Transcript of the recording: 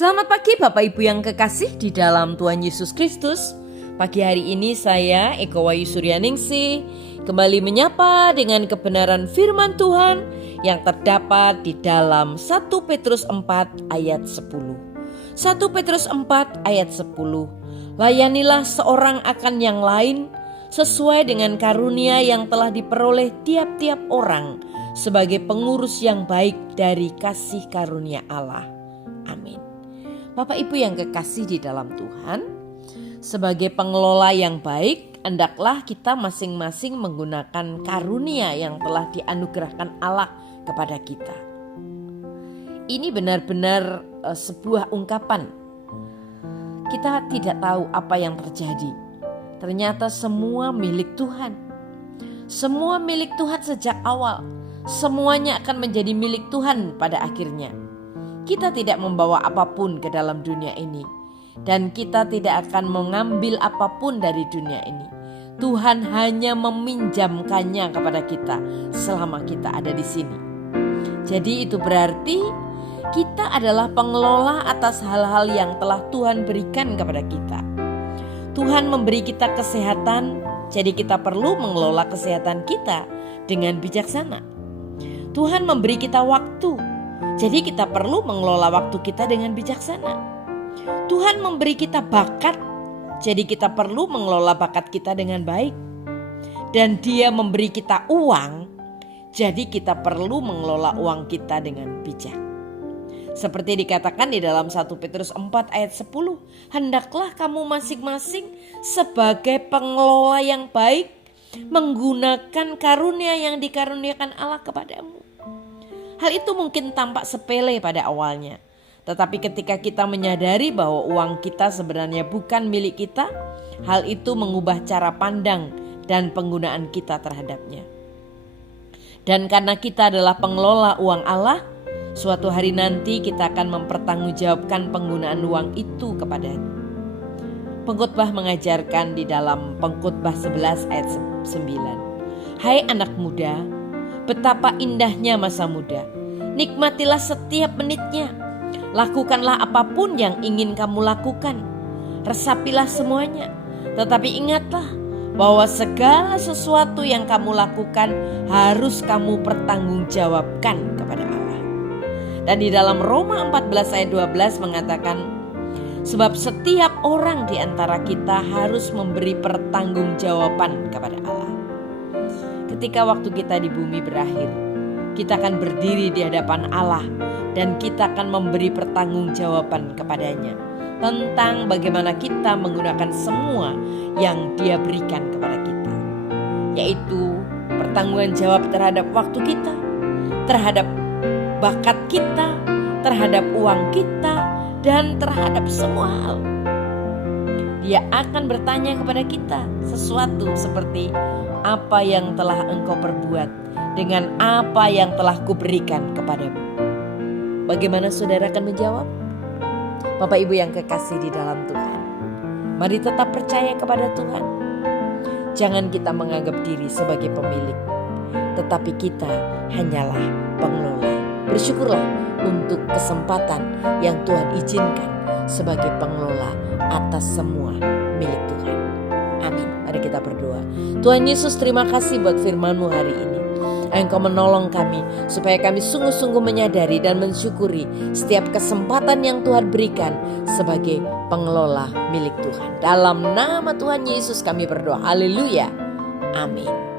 Selamat pagi Bapak Ibu yang kekasih di dalam Tuhan Yesus Kristus. Pagi hari ini saya Eko Wayu Suryaningsih kembali menyapa dengan kebenaran firman Tuhan yang terdapat di dalam 1 Petrus 4 ayat 10. 1 Petrus 4 ayat 10. Layanilah seorang akan yang lain sesuai dengan karunia yang telah diperoleh tiap-tiap orang sebagai pengurus yang baik dari kasih karunia Allah. Amin. Bapak Ibu yang kekasih di dalam Tuhan, sebagai pengelola yang baik, hendaklah kita masing-masing menggunakan karunia yang telah dianugerahkan Allah kepada kita. Ini benar-benar sebuah ungkapan. Kita tidak tahu apa yang terjadi. Ternyata semua milik Tuhan. Semua milik Tuhan sejak awal. Semuanya akan menjadi milik Tuhan pada akhirnya. Kita tidak membawa apapun ke dalam dunia ini, dan kita tidak akan mengambil apapun dari dunia ini. Tuhan hanya meminjamkannya kepada kita selama kita ada di sini. Jadi itu berarti kita adalah pengelola atas hal-hal yang telah Tuhan berikan kepada kita. Tuhan memberi kita kesehatan, jadi kita perlu mengelola kesehatan kita dengan bijaksana. Tuhan memberi kita waktu, jadi kita perlu mengelola waktu kita dengan bijaksana. Tuhan memberi kita bakat, jadi kita perlu mengelola bakat kita dengan baik. Dan Dia memberi kita uang, jadi kita perlu mengelola uang kita dengan bijak. Seperti dikatakan di dalam 1 Petrus 4 ayat 10, hendaklah kamu masing-masing sebagai pengelola yang baik menggunakan karunia yang dikaruniakan Allah kepadamu. Hal itu mungkin tampak sepele pada awalnya, tetapi ketika kita menyadari bahwa uang kita sebenarnya bukan milik kita, hal itu mengubah cara pandang dan penggunaan kita terhadapnya. Dan karena kita adalah pengelola uang Allah, suatu hari nanti kita akan mempertanggungjawabkan penggunaan uang itu kepadanya. Pengkhotbah mengajarkan di dalam Pengkhotbah 11 ayat 9. Hai anak muda, betapa indahnya masa muda. Nikmatilah setiap menitnya. Lakukanlah apapun yang ingin kamu lakukan. Resapilah semuanya. Tetapi ingatlah bahwa segala sesuatu yang kamu lakukan harus kamu pertanggungjawabkan kepada Allah. Dan di dalam Roma 14 ayat 12 mengatakan, sebab setiap orang di antara kita harus memberi pertanggungjawaban kepada Allah. Ketika waktu kita di bumi berakhir, kita akan berdiri di hadapan Allah dan kita akan memberi pertanggungjawaban kepadanya tentang bagaimana kita menggunakan semua yang Dia berikan kepada kita, yaitu pertanggungjawab terhadap waktu kita, terhadap bakat kita, terhadap uang kita, dan terhadap semua hal. Dia akan bertanya kepada kita sesuatu seperti, apa yang telah engkau perbuat dengan apa yang telah kuberikan kepadamu? Bagaimana saudara akan menjawab? Bapak Ibu yang kekasih di dalam Tuhan, mari tetap percaya kepada Tuhan. Jangan kita menganggap diri sebagai pemilik, tetapi kita hanyalah pengelola. Bersyukurlah untuk kesempatan yang Tuhan izinkan sebagai pengelola atas semua milik Tuhan. Amin. Mari kita berdoa. Tuhan Yesus, terima kasih buat firman-Mu hari ini. Engkau menolong kami supaya kami sungguh-sungguh menyadari dan mensyukuri setiap kesempatan yang Tuhan berikan sebagai pengelola milik Tuhan. Dalam nama Tuhan Yesus kami berdoa. Haleluya. Amin.